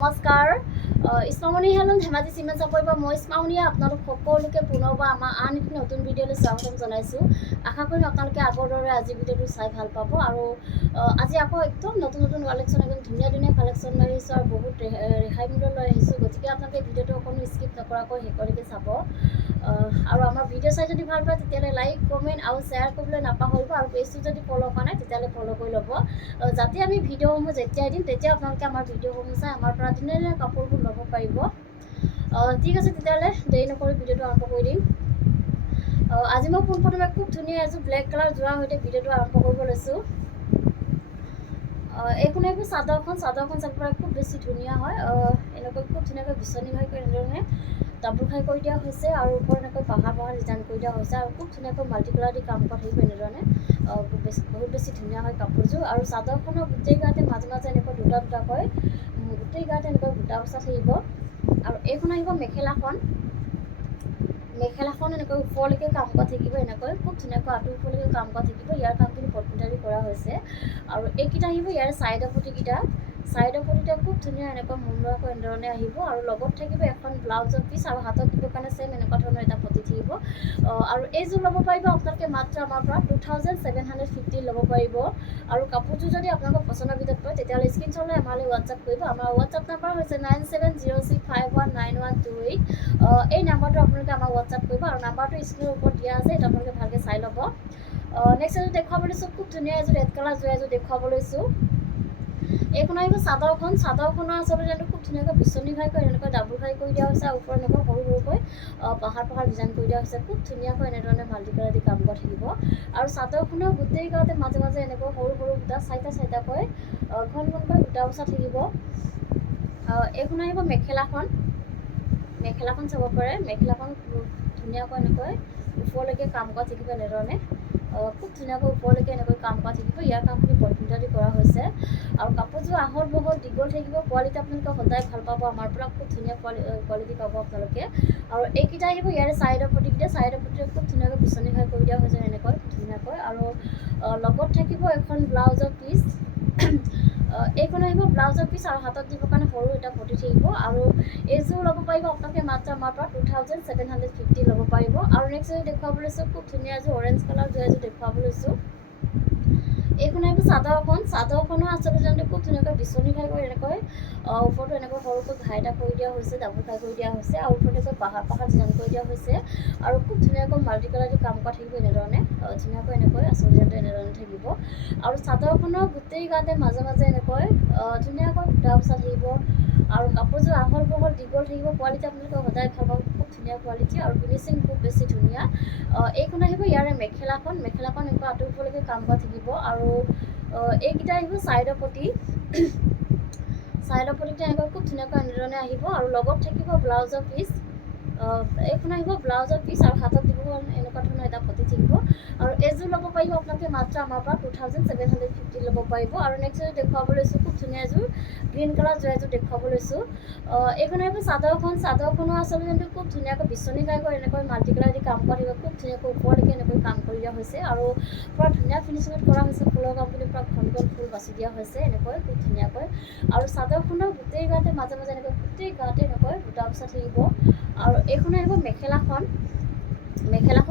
নমস্কাৰ ইছমামণি হেলন ধেমাজি চিমেণ্ট চাপৰিৰ পৰা মই ইছমামণিয়ে আপোনালোক সকলোকে পুনৰবাৰ আমাৰ আন এটি নতুন ভিডিঅ'লৈ স্বাগতম জনাইছোঁ। আশা কৰিম আপোনালোকে আগৰ দৰে আজি ভিডিঅ'টো চাই ভাল পাব আৰু আজি আকৌ একদম নতুন কালেকশ্যন একদম ধুনীয়া কালেকশ্যন লৈ আহিছোঁ আৰু বহুত ৰেহাই মূল্য লৈ আহিছোঁ। গতিকে আপোনালোকে ভিডিঅ'টো অকণো স্কিপ নকৰাকৈ শেষলৈকে চাব আৰু আমাৰ ভিডিঅ' চাই যদি ভাল পায় তেতিয়াহ'লে লাইক কমেণ্ট আৰু শ্বেয়াৰ কৰিবলৈ নাপাহৰিব আৰু পেজটো যদি ফ'ল' কৰা নাই তেতিয়াহ'লে ফ'ল' কৰি ল'ব যাতে আমি ভিডিঅ'সমূহ যেতিয়াই দিম তেতিয়া আপোনালোকে আমাৰ ভিডিঅ'সমূহ চাই আমাৰ পৰা ধুনীয়া কাপোৰবোৰ ল'ব পাৰিব। ঠিক আছে, তেতিয়াহ'লে দেৰি নকৰি ভিডিঅ'টো আৰম্ভ কৰি দিম। আজি মই পোনপ্ৰথমে খুব ধুনীয়া এযোৰ ব্লেক কালাৰ যোৱাৰ সৈতে ভিডিঅ'টো আৰম্ভ কৰিব লৈছোঁ। এইখন এইবোৰ চাদৰখন চাব পৰা খুব বেছি ধুনীয়া হয়। এনেকৈ খুব ধুনীয়াকৈ বিচনী হৈ এনেধৰণে ডাবুল খাই কৰি দিয়া হৈছে আৰু ওপৰত এনেকৈ পাহাৰ ডিজাইন কৰি দিয়া হৈছে আৰু খুব ধুনীয়াকৈ মাল্টি কালাৰ দি কাম কৰা থাকিব এনেধৰণে বহুত বেছি ধুনীয়া হয় কাপোৰযোৰ। আৰু চাদৰখনৰ গোটেই গাতে মাজে এনেকৈ দুটাকৈ গোটেই গাতে এনেকৈ বুটা বচা থাকিব। আৰু এইখন আহিব মেখেলাখন এনেকৈ ওপৰলৈকে কাম কৰা থাকিব, এনেকৈ খুব ধুনীয়াকৈ আঁঠুৰ ওপৰলৈকে কাম কৰা থাকিব। ইয়াৰ কামখিনি পটমিটাৰী কৰা হৈছে আৰু এইকেইটা আহিব ইয়াৰ ছাইডৰ পটিকেইটা খুব ধুনীয়া এনেকৈ মূৰমূৰাকৈ এনেধৰণে আহিব আৰু লগত থাকিব এখন ব্লাউজৰ পিচ আৰু হাতত দিবৰ কাৰণে ছেইম এনেকুৱা ধৰণৰ এটা পটি থাকিব। আৰু এইযোৰ ল'ব পাৰিব আপোনালোকে মাত্ৰ আমাৰ পৰা 2750 ল'ব পাৰিব। আৰু কাপোৰযোৰ যদি আপোনালোকৰ পচন্দৰ ভিতৰত পৰে তেতিয়াহ'লে স্ক্ৰীনশ্বট লৈ আমালৈ হোৱাটছআপ কৰিব। আমাৰ হোৱাটছআপ নাম্বাৰ হৈছে 9706519128। এই নাম্বাৰটো আপোনালোকে আমাক হোৱাটছআপ কৰিব আৰু নাম্বাৰটো স্ক্ৰীনৰ ওপৰত দিয়া আছে, এইটো আপোনালোকে ভালকৈ চাই ল'ব। নেক্সট এযোৰ দেখুৱাব লৈছোঁ, খুব ধুনীয়া এযোৰ ৰেড কালাৰ এযোৰ দেখুৱাব লৈছোঁ। এইখন আহিব চাদৰখনৰ আচলতে খুব ধুনীয়াকৈ বিচনী ঘাই কৰি এনেকৈ ডাবুল ঘাই কৰি দিয়া হৈছে আৰু ওপৰত এনেকৈ সৰুকৈ পাহাৰ ডিজাইন কৰি দিয়া হৈছে। খুব ধুনীয়াকৈ এনেধৰণে মাল্টি কালাৰ দি কাম কৰা থাকিব আৰু চাদৰখনৰ গোটেই গাতে মাজে এনেকৈ সৰু বুটা চাৰিটাকৈ ঘনকৈ বুটা বচা থাকিব। এইখন আহিব মেখেলাখন চাব পাৰে। মেখেলাখন ধুনীয়াকৈ এনেকৈ ওপৰলৈকে কাম কৰা থাকিব এনেধৰণে খুব ধুনীয়াকৈ ওপৰলৈকে এনেকৈ কাম কৰা থাকিব। ইয়াৰ কামখিনি পটমিটাৰী কৰা হৈছে আৰু কাপোৰযোৰ আহল বহল দীঘল থাকিব। কোৱালিটি আপোনালোকে সদায় ভাল পাব, আমাৰ পৰা খুব ধুনীয়া কোৱালিটি পাব আপোনালোকে। আৰু এইকেইটা আহিব ইয়াৰ ছাইডৰ পটিকেইটা খুব ধুনীয়াকৈ বিচনী ঘাই কৰি দিয়া হৈছে এনেকৈ ধুনীয়াকৈ আৰু লগত থাকিব এখন ব্লাউজৰ পিচ। এইখন আহিব ব্লাউজৰ পিচ আৰু হাতত দিবৰ কাৰণে সৰু এটা পটি থাকিব। আৰু এইযোৰ ল'ব পাৰিব আপোনালোকে মাত্ৰ আমাৰ পৰা 2750 ল'ব পাৰিব। আৰু নেক্সট এযোৰ দেখুৱাব লৈছোঁ, খুব ধুনীয়া এযোৰ অৰেঞ্জ কালাৰ এযোৰ দেখুৱাব লৈছোঁ। এইখন আহিব চাদৰখনৰ আচলতে খুব ধুনীয়াকৈ বিচনী ঘাই কৰি এনেকৈ ওপৰতো এনেকৈ সৰুকৈ ঘাই এটা কৰি দিয়া হৈছে, ডাবুল ঘাই কৰি দিয়া হৈছে আৰু ওপৰত এনেকৈ পাহাৰ ডিজাইন কৰি দিয়া হৈছে আৰু খুব ধুনীয়াকৈ মাল্টি কালাৰ দি কাম কৰা থাকিব এনেধৰণে ধুনীয়াকৈ এনেকৈ আচলতে এনেধৰণে থাকিব। আৰু চাদৰখনৰ গোটেই গাতে মাজে এনেকৈ ধুনীয়াকৈ বুটা বচা থাকিব আৰু কাপোৰযোৰ আহল বহল দীঘল থাকিব। কোৱালিটি আপোনালোকে সদায় ভাল পাব, খুব ধুনীয়া কোৱালিটি আৰু ফিনিচিং খুব বেছি ধুনীয়া। এইখন আহিব ইয়াৰে মেখেলাখন এনেকুৱা আঁঠুৰ ওপৰলৈকে কাম কৰা থাকিব আৰু এইকেইটা আহিব ছাইডৰ পটিকেইটা এনেকৈ খুব ধুনীয়াকৈ এনেধৰণে আহিব আৰু লগত থাকিব ব্লাউজৰ পিচ। এইখন আহিব ব্লাউজৰ পিচ আৰু হাতত দিব এনেকুৱা ধৰণৰ এটা পটি থাকিব। আৰু এইযোৰ ল'ব পাৰিব আপোনালোকে মাত্ৰ আমাৰ পৰা 2750 ল'ব পাৰিব। আৰু নেক্সট এযোৰ দেখুৱাব লৈছোঁ, খুব ধুনীয়া এযোৰ গ্ৰীণ কালাৰ এযোৰ দেখুৱাব লৈছোঁ। এইখন আহিব চাদৰখনৰ আচলতে খুব ধুনীয়াকৈ বিচনী ঘাই কৰি এনেকৈ মাল্টি কালাৰ দি কাম কৰা থাকিব। খুব ধুনীয়াকৈ ওপৰলৈকে এনেকৈ কাম কৰি দিয়া হৈছে আৰু পূৰা ধুনীয়া ফিনিচিঙত কৰা হৈছে। ফুলৰ কামখিনি পূৰা ঘন ফুল বাছি দিয়া হৈছে এনেকৈ খুব ধুনীয়াকৈ। আৰু চাদৰখনৰ গোটেই গাতে মাজে এনেকৈ গোটেই গাতে এনেকৈ বুটা বচা থাকিব। আৰু এইখন আহিব মেখেলাখন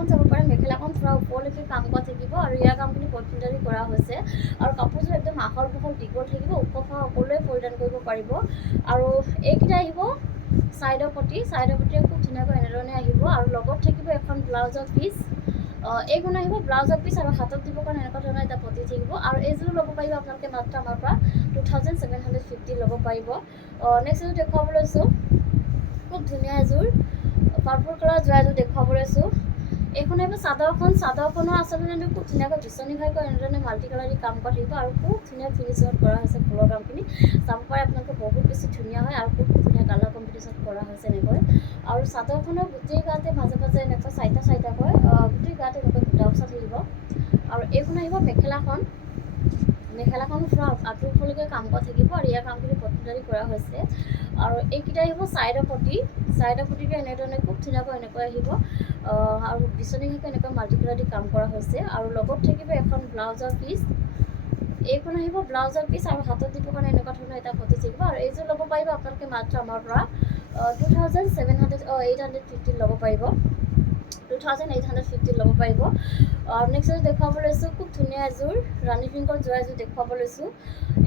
চাব পাৰে। মেখেলাখন পূৰা ওপৰলৈকে কাম কৰা থাকিব আৰু ইয়াৰ কামখিনি পটমিটাৰী কৰা হৈছে আৰু কাপোৰযোৰ একদম আহল বহল দীঘল থাকিব, ওখ সকলোৱে পৰিধান কৰিব পাৰিব। আৰু এইকেইটা আহিব ছাইডৰ পটি খুব ধুনীয়াকৈ এনেধৰণে আহিব আৰু লগত থাকিব এখন ব্লাউজৰ পিচ। এইখন আহিব ব্লাউজৰ পিচ আৰু হাতত দিবৰ কাৰণে এনেকুৱা ধৰণৰ এটা পটি থাকিব। আৰু এইযোৰ ল'ব পাৰিব আপোনালোকে মাত্ৰ আমাৰ পৰা 2750 ল'ব পাৰিব। নেক্সট এযোৰ দেখুৱাব লৈছোঁ, খুব ধুনীয়া এযোৰ পাৰ্পল কালাৰ এযোৰ দেখুৱাব লৈছোঁ। এইখন আহিব চাদৰখনৰ আচলতে খুব ধুনীয়াকৈ বিচনী ঘাই কৰি এনেধৰণে মাল্টি কালাৰ দি কাম কৰা থাকিব আৰু খুব ধুনীয়া ফিনিচিঙত কৰা হৈছে ফুলৰ কামখিনি। চাব পাৰে আপোনালোকে বহুত বেছি ধুনীয়া হয় আৰু খুব ধুনীয়া কালাৰ কম্বিনেশ্যন কৰা হৈছে এনেকৈ। আৰু চাদৰখনৰ গোটেই গাতে মাজে এনেকৈ চাৰিটাকৈ গোটেই গাতে এনেকৈ বুটা বচা থাকিব। আৰু এইখন আহিব মেখেলাখন পূৰা আঁঠুৰ ওপৰলৈকে কাম কৰা থাকিব আৰু ইয়াৰ কামখিনি পটমিটাৰী কৰা হৈছে। আৰু এইকেইটা আহিব ছাইডৰ পটিটো এনেধৰণে খুব ধুনীয়াকৈ এনেকৈ আহিব আৰু বিচনী ঘাইকৈ এনেকৈ মাল্টি কালাৰ দি কাম কৰা হৈছে। আৰু লগত থাকিব এখন ব্লাউজৰ পিচ। এইখন আহিব ব্লাউজৰ পিচ আৰু হাতত দিবৰ কাৰণে এনেকুৱা ধৰণৰ এটা পতি থাকিব আৰু এইযোৰ ল'ব পাৰিব আপোনালোকে মাত্ৰ আমাৰ পৰা 2750 ল'ব পাৰিব 2850 ল'ব পাৰিব। নেক্সট এযোৰ দেখুৱাব লৈছোঁ খুব ধুনীয়া এযোৰ ৰাণী পিংকৰ যোৰা এযোৰ দেখুৱাব লৈছোঁ।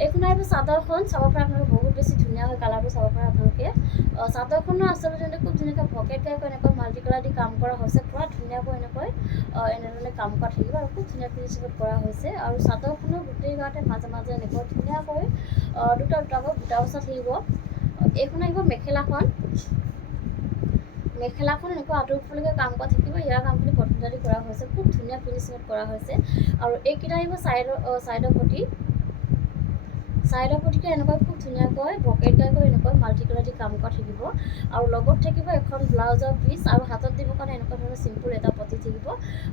এইখন আহিব চাদৰখন চাব পাৰে আপোনালোকে বহুত বেছি ধুনীয়া হয় কালাৰটো চাব পাৰে আপোনালোকে। চাদৰখনৰ আচলতে খুব ধুনীয়াকৈ ভকেট টাইপৰ এনেকৈ মাল্টি কালাৰ দি কাম কৰা হৈছে পূৰা ধুনীয়াকৈ এনেকৈ এনেধৰণে কাম কৰা থাকিব আৰু খুব ধুনীয়া ফিনিচিঙত কৰা হৈছে আৰু চাদৰখনৰ গোটেই গাতে মাজে মাজে এনেকৈ ধুনীয়াকৈ দুটা দুটাকৈ বুটা বচা থাকিব। এইখন আহিব মেখেলাখন এনেকুৱা আঁতৰ ওপৰলৈকে কাম কৰা থাকিব। ইয়াৰ কামখিনি পটনজাৰি কৰা হৈছে খুব ধুনীয়া ফিনিচিঙত কৰা হৈছে আৰু এইকেইটা আহিব চাইডৰ পটিকে এনেকৈ খুব ধুনীয়াকৈ ভকেট টাইপৰ এনেকৈ মাল্টি কালাৰ দি কাম কৰা থাকিব আৰু লগত থাকিব এখন ব্লাউজৰ পিচ আৰু হাতত দিবৰ কাৰণে এনেকুৱা ধৰণৰ চিম্পুল এটা পটি থাকিব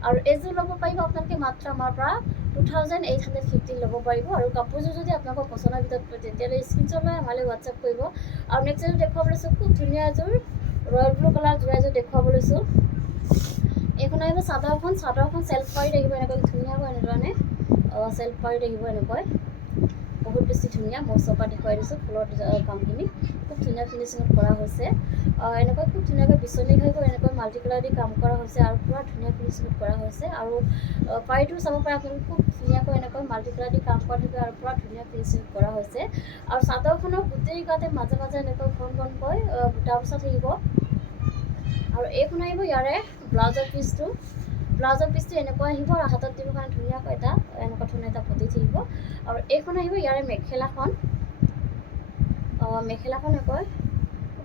আৰু এইযোৰ ল'ব পাৰিব আপোনালোকে মাত্ৰ আমাৰ পৰা 2850 ল'ব পাৰিব আৰু কাপোৰযোৰ যদি আপোনালোকৰ পচন্দৰ ভিতৰত পৰে তেতিয়াহ'লে স্ক্ৰীনশ্বট লৈ আমালৈ হোৱাটছআপ কৰিব। আৰু নেক্সট এযোৰ দেখুৱাব লৈছোঁ খুব ধুনীয়া এযোৰ ৰয়েল ব্লু কালাৰ যোৰা এযোৰ দেখুৱাব লৈছোঁ। এইখন আহিব চাদৰখন চেল্ফ পাৰি থাকিব এনেকৈ ধুনীয়াকৈ এনেধৰণে চেল্ফ পাৰি থাকিব এনেকৈ বহুত বেছি ধুনীয়া। মই চপা দেখুৱাই দিছোঁ ফুলৰ কামখিনি খুব ধুনীয়া ফিনিচিঙত কৰা হৈছে। এনেকৈ খুব ধুনীয়াকৈ বিচনী হৈ গৈ এনেকৈ মাল্টি কালাৰ দি কাম কৰা হৈছে আৰু পূৰা ধুনীয়া ফিনিচিঙত কৰা হৈছে আৰু পাৰিটো চাব পাৰে আপোনালোকে খুব ধুনীয়াকৈ এনেকৈ মাল্টি কালাৰ দি কাম কৰা থাকে আৰু পূৰা ধুনীয়া ফিনিচিঙত কৰা হৈছে আৰু চাদৰখনৰ গোটেই গাতে মাজে মাজে এনেকৈ ঘন ঘনকৈ বুটা বচা থাকিব আৰু এইখন আহিব ইয়াৰে ব্লাউজৰ পিচটো এনেকুৱা আহিব আৰু হাতত দিবৰ কাৰণে ধুনীয়াকৈ এটা এনেকুৱা ধৰণৰ এটা পতি থাকিব আৰু এইখন আহিব ইয়াৰে মেখেলাখন এনেকৈ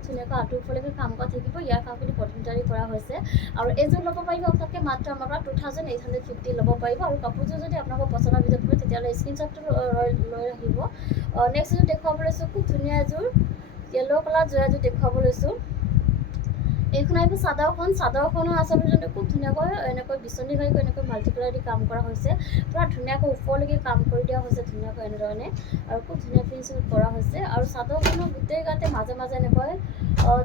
ধুনীয়াকৈ আঁতৰ ওপৰলৈকে কাম কৰা থাকিব। ইয়াৰ কামখিনি পটনজাৰি কৰা হৈছে আৰু এইযোৰ ল'ব পাৰিব আপোনালোকে মাত্ৰ আমাৰ পৰা 2850 ল'ব পাৰিব আৰু কাপোৰযোৰ যদি আপোনালোকৰ পচন্দৰ ভিতৰত পৰে তেতিয়াহ'লে স্ক্ৰীনশ্বটটো লৈ ৰাখিব। নেক্সট এযোৰ দেখুৱাব লৈছোঁ খুব ধুনীয়া এযোৰ য়েল্ল' কালাৰ যোৰা এযোৰ দেখুৱাব লৈছোঁ। এইখন আহিব চাদৰখনো আচলতে খুব ধুনীয়াকৈ এনেকৈ বিচনী হৈ গৈ এনেকৈ মাল্টি কালাৰ দি কাম কৰা হৈছে পূৰা ধুনীয়াকৈ ওপৰলৈকে কাম কৰি দিয়া হৈছে ধুনীয়াকৈ এনেধৰণে আৰু খুব ধুনীয়া ফিনিচিঙত কৰা হৈছে আৰু চাদৰখনৰ গোটেই গাতে মাজে মাজে এনেকৈ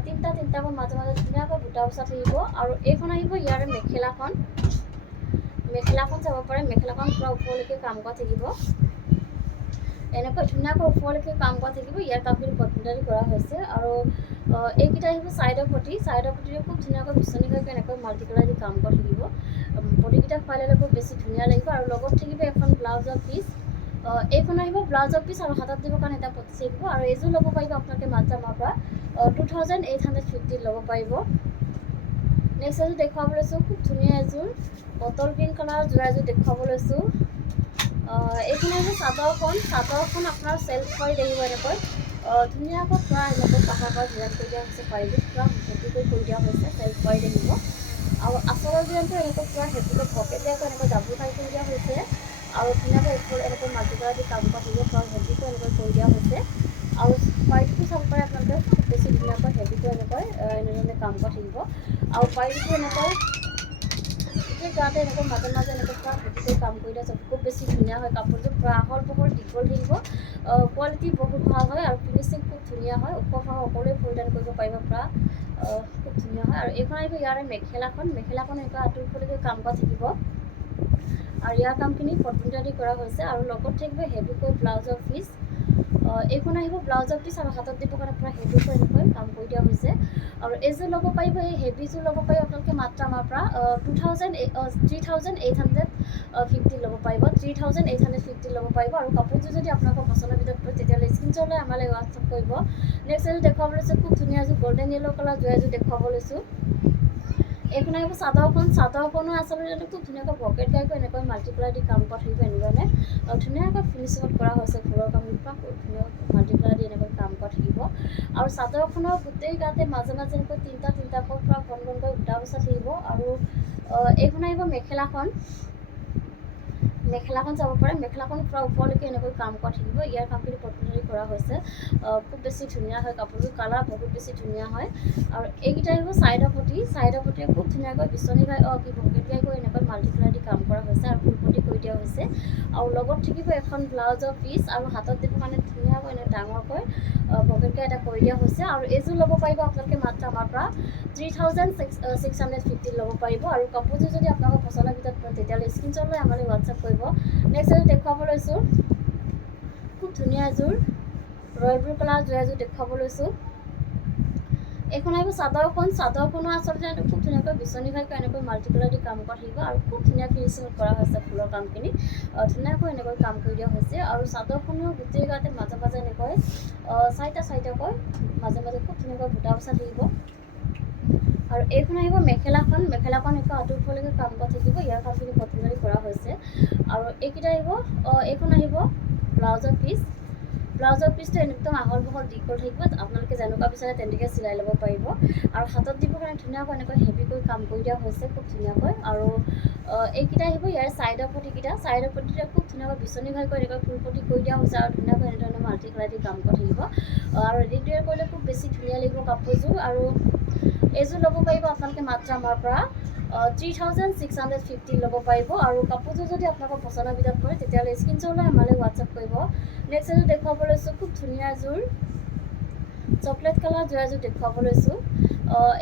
তিনিটাকৈ মাজে মাজে ধুনীয়াকৈ বুটা বচা থাকিব আৰু এইখন আহিব ইয়াৰে মেখেলাখন চাব পাৰে মেখেলাখন পূৰা ওপৰলৈকে কাম কৰা থাকিব এনেকৈ ধুনীয়াকৈ ওপৰলৈকে কাম কৰা থাকিব। ইয়াৰ কামখিনি পটনজাৰি কৰা হৈছে আৰু এইকেইটা আহিব চাইডৰ পটিৰে খুব ধুনীয়াকৈ বিচনী হৈ এনেকৈ মাল্টি কালাৰ দি কাম কৰা থাকিব। পটিকেইটা খুৱাই ল'লে খুব বেছি ধুনীয়া লাগিব আৰু লগত থাকিব এখন ব্লাউজৰ পিচ। এইখন আহিব ব্লাউজৰ পিচ আৰু হাতত দিবৰ কাৰণে এটা পটি থাকিব আৰু এইযোৰ ল'ব পাৰিব আপোনালোকে মাত্ৰ আমাৰ পৰা 2850 ল'ব পাৰিব। নেক্সট এযোৰ দেখুৱাব লৈছোঁ খুব ধুনীয়া এযোৰ বটল গ্ৰীণ কালাৰৰ যোৰা এযোৰ দেখুৱাব লৈছোঁ। এইখন আহিব চাদৰখন আপোনাৰ চেল্ফ পাৰি থাকিব এনেকৈ ধুনীয়াকৈ পূৰা এনেকৈ পাহাৰ পৰা ডিজাইন কৰি দিয়া হৈছে পাৰিটো পূৰা হেভিকৈ কৰি দিয়া হৈছে চেল্ফ পাৰি থাকিব আৰু আচলৰ ডিজাইনটো এনেকৈ পূৰা হেভিকৈ ভকেট টাইপৰ এনেকৈ ডাবুল পাৰি কৰি দিয়া হৈছে আৰু ধুনীয়াকৈ ওপৰত এনেকৈ মাল্টি কালাৰ দি কাম কৰা থাকিব পূৰা হেভিকৈ এনেকৈ কৰি দিয়া হৈছে আৰু পাৰিটো চাব পাৰে আপোনালোকে খুব বেছি ধুনীয়াকৈ হেভিকৈ এনেধৰণে কাম কৰা থাকিব আৰু পাৰিটো এনেকৈ গোটেই গাতে এনেকৈ মাজে মাজে এনেকৈ পূৰা হেভিকৈ কাম কৰি দিয়া খুব বেছি ধুনীয়া হয়। কাপোৰযোৰ পূৰা আহল বহল দীঘল থাকিব কোৱালিটি বহুত ভাল হয় আৰু ফিনিচিং খুব ধুনীয়া হয়। ওখ সকলোৱে পৰিধান কৰিব পাৰিব পূৰা খুব ধুনীয়া হয় আৰু এইখন আহিব ইয়াৰে মেখেলাখন এনেকুৱা আঁতৰ ওপৰলৈকে কাম কৰা থাকিব আৰু ইয়াৰ কামখিনি পটনজাৰি কৰা হৈছে আৰু লগত থাকিব হেভিকৈ ব্লাউজৰ পিচ। এইখন আহিব ব্লাউজৰ পিচ আৰু হাতত দিবৰ কাৰণে পূৰা হেভিকৈ এনেকৈ কাম কৰি দিয়া হৈছে আৰু এইযোৰ ল'ব পাৰিব এই হেভিযোৰ ল'ব পাৰিব আপোনালোকে মাত্ৰ আমাৰ পৰা 3850 ল'ব পাৰিব 3850 ল'ব পাৰিব আৰু কাপোৰযোৰ যদি আপোনালোকৰ পচন্দৰ ভিতৰত পৰে তেতিয়াহ'লে স্ক্ৰীনশ্বট লৈ আমালৈ হোৱাটছআপ কৰিব। নেক্সট এযোৰ দেখুৱাব লৈছোঁ খুব ধুনীয়া এযোৰ গল্ডেন য়েল্ল' কালাৰ যোৰা এযোৰ দেখুৱাব লৈছোঁ। এইখন আহিব চাদৰখনো আচলতে খুব ধুনীয়াকৈ ভকেট টাইপৰ এনেকৈ মাল্টি কালাৰ দি কাম কৰা থাকিব এনেধৰণে ধুনীয়াকৈ ফিনিচিঙত কৰা হৈছে ফুলৰ কামখিনি পৰা ধুনীয়াকৈ মাল্টি কালাৰ দি এনেকৈ কাম কৰা থাকিব আৰু চাদৰখনৰ গোটেই গাতে মাজে মাজে এনেকৈ তিনিটাকৈ পূৰা ঘন ঘনকৈ বুটা বচা থাকিব আৰু এইখন আহিব মেখেলাখন চাব পাৰে মেখেলাখন পূৰা ওপৰলৈকে এনেকৈ কাম কৰা থাকিব। ইয়াৰ কামখিনি পটনজাৰি কৰা হৈছে খুব বেছি ধুনীয়া হয় কাপোৰযোৰ কালাৰ বহুত বেছি ধুনীয়া হয় আৰু এইকেইটা আহিব চাইডৰ পটিৰে খুব ধুনীয়াকৈ বিচনী ভকেট গাই এনেকৈ মাল্টি কালাৰ দি কাম কৰা হৈছে আৰু ফুলপটি কৰি দিয়া হৈছে আৰু লগত থাকিব এখন ব্লাউজৰ পিচ আৰু হাতত দিবৰ কাৰণে ধুনীয়াকৈ এনে ডাঙৰকৈ ভকেট গাই এটা কৰি দিয়া হৈছে আৰু এইযোৰ ল'ব পাৰিব আপোনালোকে মাত্ৰ আমাৰ পৰা 3650 ল'ব পাৰিব আৰু কাপোৰযোৰ যদি আপোনালোকৰ পচন্দৰ ভিতৰত পৰে তেতিয়াহ'লে স্ক্ৰীনশ্বট লৈ আমালৈ হোৱাটছআপ কৰিব। নেক্সট এযোৰ দেখুৱাব লৈছোঁ খুব ধুনীয়া এযোৰ ৰয়েল ব্লু কালাৰ যোৰা এযোৰ দেখুৱাব লৈছোঁ। এইখন আহিব চাদৰখন। চাদৰখনো আচলতে খুব ধুনীয়াকৈ বিচনী ঘাইকৈ এনেকৈ মাল্টি কালাৰ দি কাম কৰা থাকিব আৰু খুব ধুনীয়া ফিনিচিং কৰা হৈছে ফুলৰ কামখিনি। ধুনীয়াকৈ এনেকৈ কাম কৰি দিয়া হৈছে আৰু চাদৰখনো গোটেই গাতে মাজে মাজে এনেকৈ চাৰিটাকৈ মাজে মাজে খুব ধুনীয়াকৈ বুটা বচা থাকিব। আৰু এইখন আহিব মেখেলাখন। মেখেলাখন একো আঁতৰফালৈকে কাম কৰা থাকিব। ইয়াৰ কামখিনি পচন্দাৰী কৰা হৈছে। আৰু এইকেইটা আহিব এইখন আহিব ব্লাউজৰ পিচ। ব্লাউজৰ পিচটো একদম আহল বহল দীঘল থাকিব। আপোনালোকে যেনেকুৱা বিচাৰে তেনেকৈ চিলাই ল'ব পাৰিব। আৰু হাতত দিবৰ কাৰণে ধুনীয়াকৈ এনেকৈ হেভিকৈ কাম কৰি দিয়া হৈছে খুব ধুনীয়াকৈ। আৰু এইকেইটা আহিব ইয়াৰ ছাইডৰ পটিকেইটা। ছাইডৰ পটিকেইটা খুব ধুনীয়াকৈ বিচনী ঘাইকৈ এনেকৈ ফুল পটি কৰি দিয়া হৈছে আৰু ধুনীয়াকৈ এনেধৰণে মাল্টি কালাৰ দি কাম কৰা থাকিব। আৰু ৰেডি টু ৱেৰ কৰিলে খুব বেছি ধুনীয়া লাগিব কাপোৰযোৰ। আৰু এইযোৰ ল'ব পাৰিব আপোনালোকে মাত্ৰ আমাৰ পৰা 3650 ল'ব পাৰিব। আৰু কাপোৰযোৰ যদি আপোনালোকৰ পচন্দৰ ভিতৰত পৰে তেতিয়াহ'লে স্ক্ৰীনশ্বট লৈ আমালৈ হোৱাটছআপ কৰিব। নেক্সট এযোৰ দেখুৱাব লৈছোঁ খুব ধুনীয়া এযোৰ চকলেট কালাৰ যোৰা এযোৰ দেখুৱাব লৈছোঁ।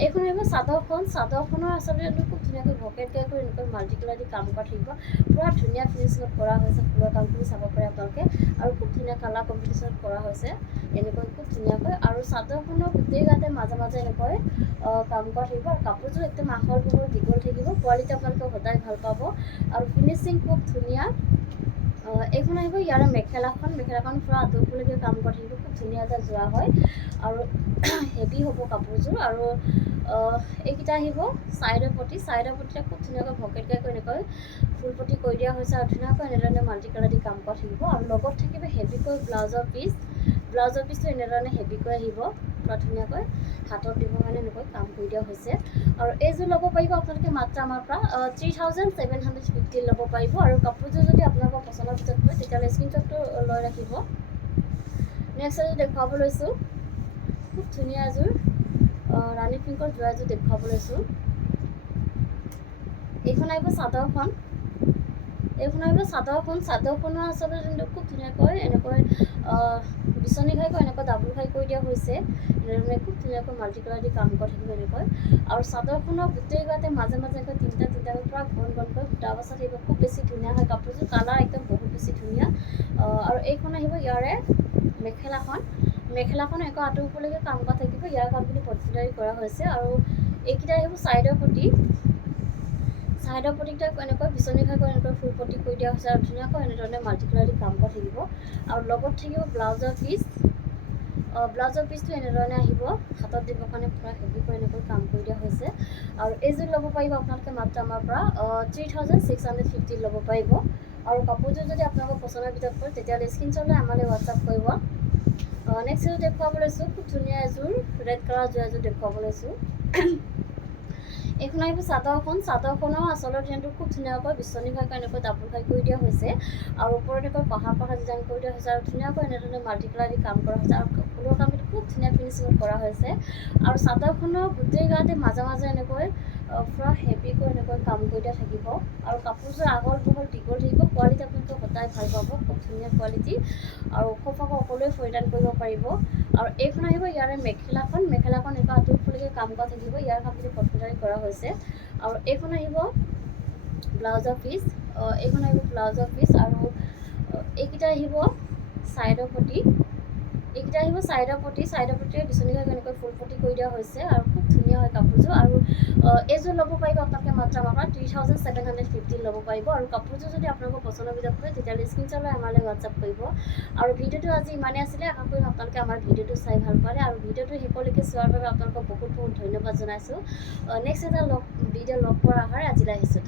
এইখন আহিব চাদৰখন। চাদৰখনৰ আচলতে খুব ধুনীয়াকৈ ভকেট গাইকৈ এনেকৈ মাল্টি কালাৰ দি কাম কৰা থাকিব। পূৰা ধুনীয়া ফিনিচিঙত কৰা হৈছে ফুলৰ কামখিনি চাব পাৰে আপোনালোকে। আৰু খুব ধুনীয়া কালাৰ কম্বিনেশ্যনত কৰা হৈছে এনেকৈ খুব ধুনীয়াকৈ। আৰু চাদৰখনৰ গোটেই গাতে মাজে মাজে এনেকৈ কাম কৰা থাকিব। আৰু কাপোৰযোৰ একদম আহল বহল দীঘল থাকিব। কোৱালিটি আপোনালোকে সদায় ভাল পাব আৰু ফিনিচিং খুব ধুনীয়া। এইখন আহিব ইয়াৰ মেখেলাখন। মেখেলাখন পূৰা আঁতৰফালৈকে কাম কৰা থাকিব। খুব ধুনীয়া এটা যোৰা হয় আৰু হেভি হ'ব কাপোৰযোৰ। আৰু এইকেইটা আহিব ছাইডৰ পটি। ছাইডৰ পটিতে খুব ধুনীয়াকৈ ভকেট গাইকৈ এনেকৈ ফুল পটি কৰি দিয়া হৈছে আৰু ধুনীয়াকৈ এনেধৰণে মাল্টি কালাৰ দি কাম কৰা থাকিব। আৰু লগত থাকিব হেভিকৈ ব্লাউজৰ পিচ। ব্লাউজৰ পিচটো এনেধৰণে হেভিকৈ আহিব পূৰা ধুনীয়াকৈ হাতত দিবৰ কাৰণে এনেকৈ কাম কৰি দিয়া হৈছে। আৰু এইযোৰ ল'ব পাৰিব আপোনালোকে মাত্ৰ আমাৰ পৰা 3750 ল'ব পাৰিব। আৰু কাপোৰযোৰ যদি আপোনালোকৰ পচন্দৰ ভিতৰত পৰে তেতিয়াহ'লে স্ক্ৰীনশ্বটটো লৈ ৰাখিব। নেক্সট এযোৰ দেখুৱাব লৈছোঁ খুব ধুনীয়া এযোৰ ৰাণী পিংকৰ যোৰা এযোৰ দেখুৱাব লৈছোঁ। এইখন আহিব চাদৰখন। এইখন আহিব চাদৰখন। চাদৰখনৰ আচলতে খুব ধুনীয়াকৈ এনেকৈ বিচনী ঘাইকৈ এনেকৈ ডাবুল ঘাই কৰি দিয়া হৈছে। এনেধৰণে খুব ধুনীয়াকৈ মাল্টি কালাৰ দি কাম কৰা থাকিব এনেকৈ। আৰু চাদৰখনৰ গোটেই গাতে মাজে মাজে এনেকৈ তিনিটাকৈ পূৰা ঘনকৈ বুটা বচা থাকিব। খুব বেছি ধুনীয়া হয় কাপোৰযোৰ। কালাৰ একদম বহুত বেছি ধুনীয়া। আৰু এইখন আহিব ইয়াৰে মেখেলাখন। মেখেলাখন একো আঁতৰফালৈকে কাম কৰা থাকিব। ইয়াৰ কামখিনি পচন্দাৰী কৰা হৈছে। আৰু এইকেইটা আহিব ছাইডৰ পটি। ছাইডৰ পটিকেইটা এনেকৈ বিচনী ঘাইকৈ এনেকৈ ফুল পটি কৰি দিয়া হৈছে আৰু ধুনীয়াকৈ এনেধৰণে মাল্টি কালাৰ দি কাম কৰা থাকিব। আৰু লগত থাকিব ব্লাউজৰ পিচ। ব্লাউজৰ পিচটো এনেধৰণে আহিব হাতত দিবৰ কাৰণে পূৰা হেভিকৈ এনেকৈ কাম কৰি দিয়া হৈছে। আৰু এইযোৰ ল'ব পাৰিব আপোনালোকে মাত্ৰ আমাৰ পৰা 3650 ল'ব পাৰিব। আৰু কাপোৰযোৰ যদি আপোনালোকৰ পচন্দৰ ভিতৰত পৰে তেতিয়াহ'লে স্ক্ৰীনশ্বট লৈ আমালৈ হোৱাটছআপ কৰিব। নেক্সট এযোৰ দেখুৱাব লৈছোঁ খুব ধুনীয়া এযোৰ ৰেড কালাৰ যোৰা এযোৰ দেখুৱাব লৈছোঁ। এইখন আহিব চাদৰখন। চাদৰখনৰ আচলতে খুব ধুনীয়াকৈ বিচনী ঘাইকৈ এনেকৈ ডাবুল ঘাই কৰি দিয়া হৈছে। আৰু ওপৰত এনেকৈ পাহাৰ ডিজাইন কৰি দিয়া হৈছে আৰু ধুনীয়াকৈ এনেধৰণে মাল্টি কালাৰ দি কাম কৰা হৈছে। আৰু ফুলৰ কামখিনি খুব ধুনীয়া ফিনিচিঙত কৰা হৈছে। আৰু চাদৰখনৰ গোটেই গাতে মাজে মাজে এনেকৈ পূৰা হেভিকৈ এনেকৈ কাম কৰি দিয়া থাকিব। আৰু কাপোৰযোৰ আহল বহল দীঘল থাকিব। কোৱালিটি আপোনালোকে সদায় ভাল পাব। খুব ধুনীয়া কোৱালিটি আৰু সকলোৱে পৰিধান কৰিব পাৰিব। আৰু এইখন আহিব ইয়াৰে মেখেলাখন। মেখেলাখন এনেকুৱা আঁতৰফালৈকে কাম কৰা থাকিব। ইয়াৰ কামখিনি পচন্দাৰী কৰা হৈছে। আৰু এইখন আহিব ব্লাউজৰ পিচ। এইখন আহিব ব্লাউজৰ পিচ। আৰু এইকেইটা আহিব ছাইডৰ পটি। এইকেইটা আহিব ছাইডৰ পটি। ছাইডৰ পটিৰে বিচনী ঘাইকৈ এনেকৈ ফুল পটি কৰি দিয়া হৈছে আৰু খুব ধুনীয়া হয় কাপোৰযোৰ। আৰু এইযোৰ ল'ব পাৰিব আপোনালোকে মাত্ৰ আমাৰ পৰা 3750 ল'ব পাৰিব। আৰু কাপোৰযোৰ যদি আপোনালোকৰ পচন্দৰ ভিতৰত পৰে তেতিয়াহ'লে স্ক্ৰীনশ্বট লৈ আমালৈ হোৱাটছআপ কৰিব। আৰু ভিডিঅ'টো আজি ইমানেই আছিলে। আশা কৰিম আপোনালোকে আমাৰ ভিডিঅ'টো চাই ভাল পালে। আৰু ভিডিঅ'টো শেষলৈকে চোৱাৰ বাবে আপোনালোকক বহুত বহুত ধন্যবাদ জনাইছোঁ। নেক্সট এটা ভিডিঅ' লগ পোৱাৰ আশাৰে আজিলৈ আহিছোঁ।